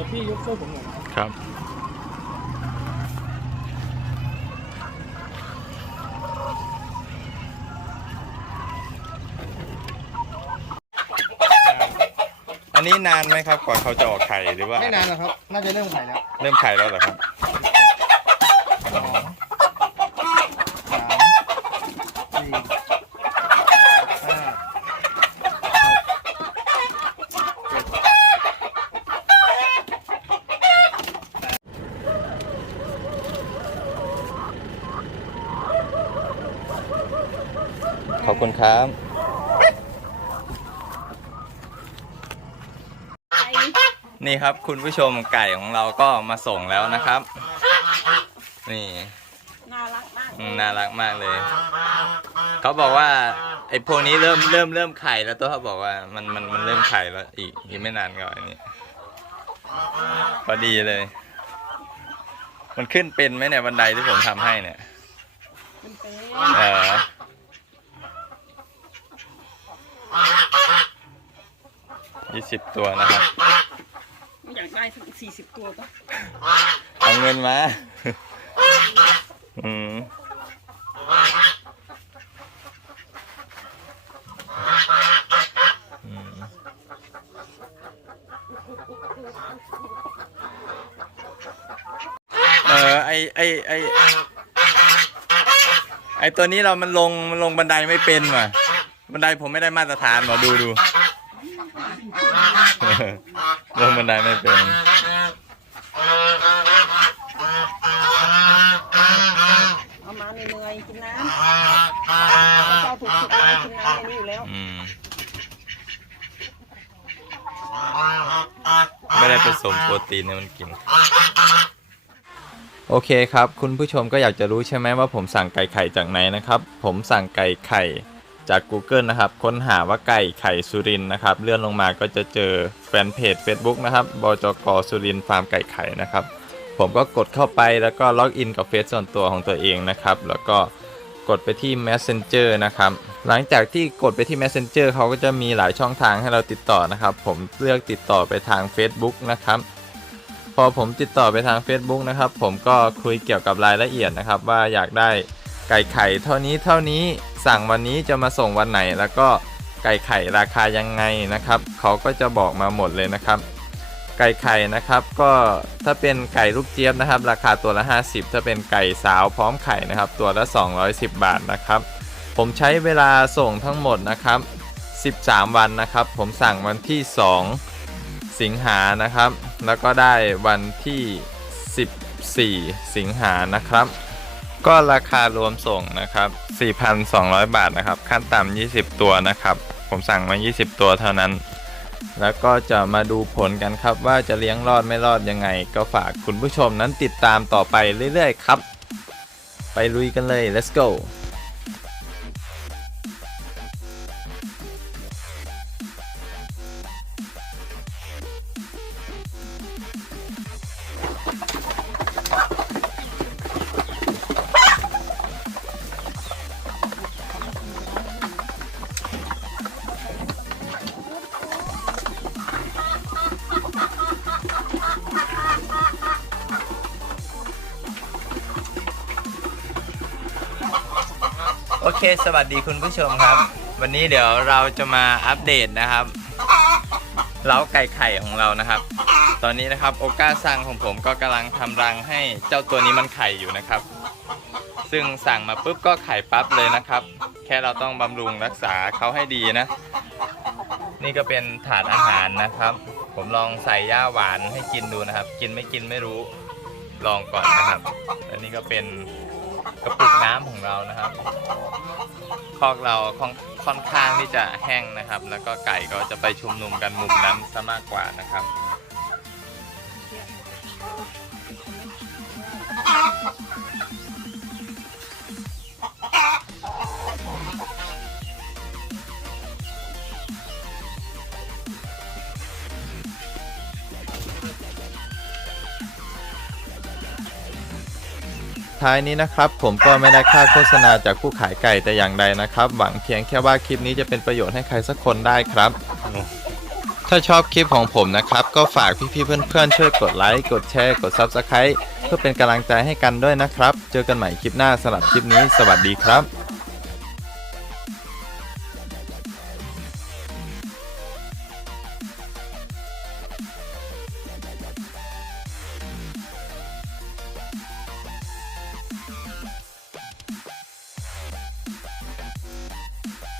แล้วเดี๋ยวพี่ยกช่วยผมหน่อยนะครับครับ อันนี้นานไหมครับ กว่าเขาจะออกไข่หรือว่า ไม่นานหรอกครับ น่าจะเริ่มไข่แล้ว เริ่มไข่แล้วเหรอครับ สองสามสี่ห้า ข อบคุณครับนี่ครับคุณผู้ชมไก่ของเราก็มาส่งแล้วนะครับ นี่น่ารักมากอืมน่ารักมากเลย เขาบอกว่าไอ้พวกนี้เริ่มเริ่มเริ่มไข่แล้วตัวเขาบอกว่ามันมันมันเริ่มไข่แล้วอีกอีกไม่นานก็อันนี้พอดีเลย มันขึ้นเป็นไหมเนี่ยบันไดที่ผมทำให้เนี่ยเป็นเป็นเออ ยี่สิบตัวนะครับ อยากได้ถึงสี่สิบตัวปะเอาเงินมา อืมอืมเออไอไอไอไอตัวนี้เรามันลงมันลงบันไดไม่เป็นว่ะ บันไดผมไม่ได้มาตรฐานหรอดูดู ลงบันไดไม่เป็นเอามาเหนื่อยๆกินน้ำเจ้าถูกสุดอะไรกินน้ำในนี้อยู่แล้วอืมไม่ได้ผสมโปรตีนให้มันกิน โอเคครับ คุณผู้ชมก็อยากจะรู้ใช่ไหมว่าผมสั่งไก่ไข่จากไหนนะครับ ผมสั่งไก่ไข่ จาก Google นะครับ ค้นหาว่าไก่ไข่สุรินนะครับ เลื่อนลงมาก็จะเจอแฟนเพจ Facebook นะครับบจกสุรินฟาร์มไก่ไข่นะครับ ผมก็กดเข้าไปแล้วก็ล็อกอินกับเฟซส่วนตัวของตัวเองนะครับ แล้วก็กดไปที่ Messenger นะครับ หลังจากที่กดไปที่ Messenger เขาก็จะมีหลายช่องทางให้เราติดต่อนะครับ ผมเลือกติดต่อไปทาง Facebook นะครับพอผมติดต่อไปทาง Facebook นะครับ ผมก็คุยเกี่ยวกับรายละเอียดนะครับ ว่าอยากได้ไก่ไข่เท่านี้เท่านี้ สั่งวันนี้จะมาส่งวันไหน แล้วก็ไก่ไข่ราคายังไงนะครับ เขาก็จะบอกมาหมดเลยนะครับ ไก่ไข่นะครับก็ถ้าเป็นไก่ลูกเจี๊ยบนะครับ ราคาตัวละ 50 ถ้าเป็นไก่สาวพร้อมไข่นะครับ ตัวละ 210 บาทนะครับ ผมใช้เวลาส่งทั้งหมดนะครับ 13 วันนะครับ ผมสั่งวันที่ 2 สิงหานะครับ แล้วก็ได้วันที่ 14 สิงหานะครับ ก็ราคารวมส่งนะครับ 4,200 บาทนะครับ ขั้นต่ำ20 ตัวนะครับ ผมสั่งมา 20 ตัวเท่านั้น แล้วก็จะมาดูผลกันครับ ว่าจะเลี้ยงรอดไม่รอดยังไง ก็ฝากคุณผู้ชมนั้นติดตามต่อไปเรื่อยๆครับ ไปลุยกันเลย let's go โอเค สวัสดีคุณผู้ชมครับ วันนี้เดี๋ยวเราจะมาอัปเดตนะครับเล้าไก่ไข่ของเรานะครับ ตอนนี้นะครับโอกาซังของผมก็กำลังทำรังให้เจ้าตัวนี้มันไข่อยู่นะครับ ซึ่งสั่งมาปุ๊บก็ไข่ปั๊บเลยนะครับ แค่เราต้องบำรุงรักษาเขาให้ดีนะ นี่ก็เป็นถาดอาหารนะครับ ผมลองใส่หญ้าหวานให้กินดูนะครับ กินไม่กินไม่รู้ลองก่อนนะครับอันนี้ก็เป็นกระปุกน้ำของเรานะครับ คอกเราค่อนค่อนข้างที่จะแห้งนะครับ แล้วก็ไก่ก็จะไปชุมนุมกันมุมนั้นซะมากกว่านะครับ ท้ายนี้นะครับ ผมก็ไม่ได้ค่าโฆษณาจากผู้ขายไก่แต่อย่างใดนะครับ หวังเพียงแค่ว่าคลิปนี้จะเป็นประโยชน์ให้ใครสักคนได้ครับ ถ้าชอบคลิปของผมนะครับ ก็ฝากพี่ๆเพื่อนๆช่วยกดไลค์กดแชร์กด Subscribe เพื่อเป็นกำลังใจให้กันด้วยนะครับ เจอกันใหม่คลิปหน้าสำหรับคลิปนี้ สวัสดีครับ